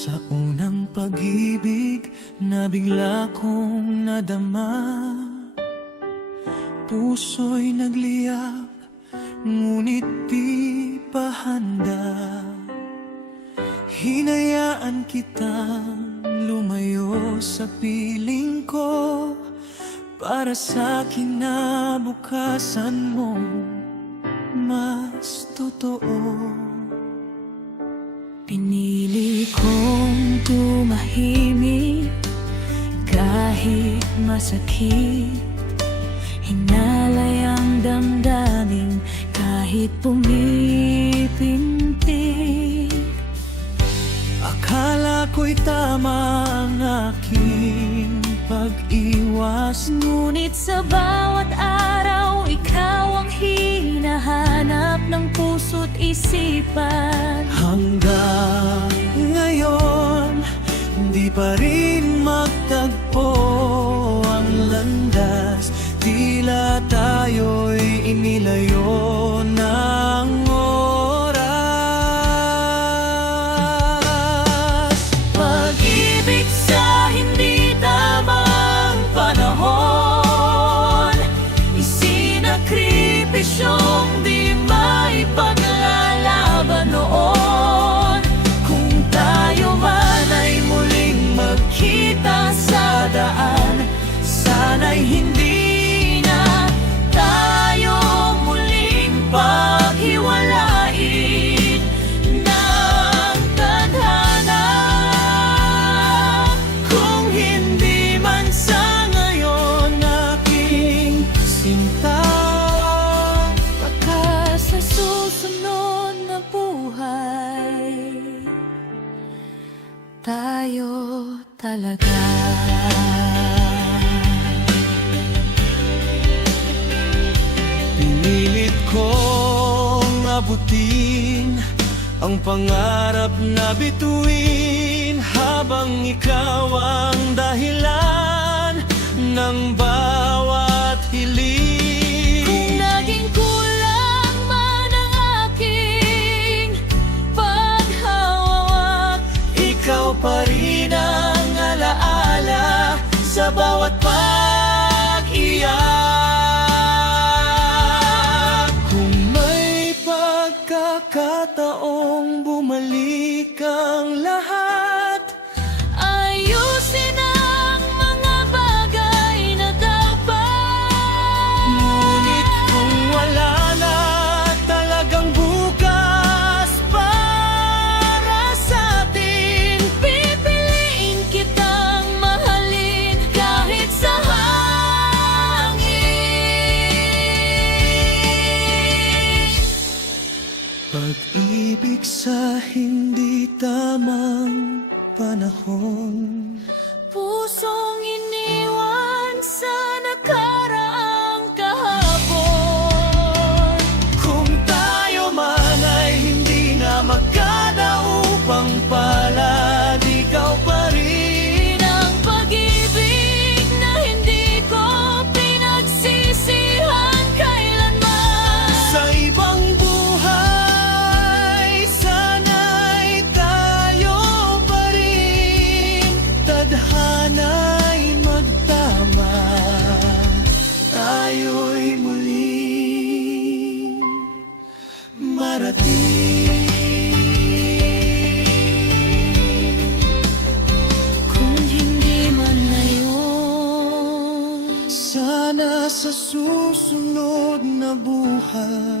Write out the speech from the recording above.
Sa unang pag-ibig na bigla kong nadama, puso'y nagliyab, ngunit di pa handa. Hinayaan kitang lumayo sa piling ko, para sa kinabukasan mo mas totoo. Pinili kong tumahimik kahit masakit, hinalay ang damdamin kahit pumipintig. Akala ko'y tama ang aking pag-iwas, ngunit sa bawat araw ikaw ang hinahanap ng puso't isipan. Hanggang ngayon, di pa rin magtagpo ang landas. Tila tayo'y inilayo ng oras. Pag-ibig sa hindi tamang panahon, isinakripisyong di may paglalaban noon. Kung tayo man ay muling magkita sa daan, sana'y hindi na tayo muling paghiwalain ng tadhana. Kung hindi man sa ngayon aking sinta, baka sa susunod na buhay tayo talaga. pinilit kong abutin ang pangarap na bituin, habang ikaw ang dahilan ng bawat hiling. Kung naging kulang man ang aking paghawak, Ikaw pa rin ang alaala sa bawat pag-iyak. Kung may pagkakataong bumalik ang lahat, ayusin ang mga bagay na dapat. ngunit kung wala na talagang bukas para sa atin, Pipiliin kitang mahalin kahit sa hangin. pag-ibig sa hindi tamang panahon, Pusong iniwan sa nakaraang kahapon. kung tayo man ay hindi na magkadaupang palad, ikaw pa rin Ng pag-ibig na hindi ko pinagsisihan kailanman. sa ibang buhay. Sana'y tayo pa rin, tadhana'y magtama, tayo'y muling marating. Kung hindi man ngayon, Sana sa susunod na buhay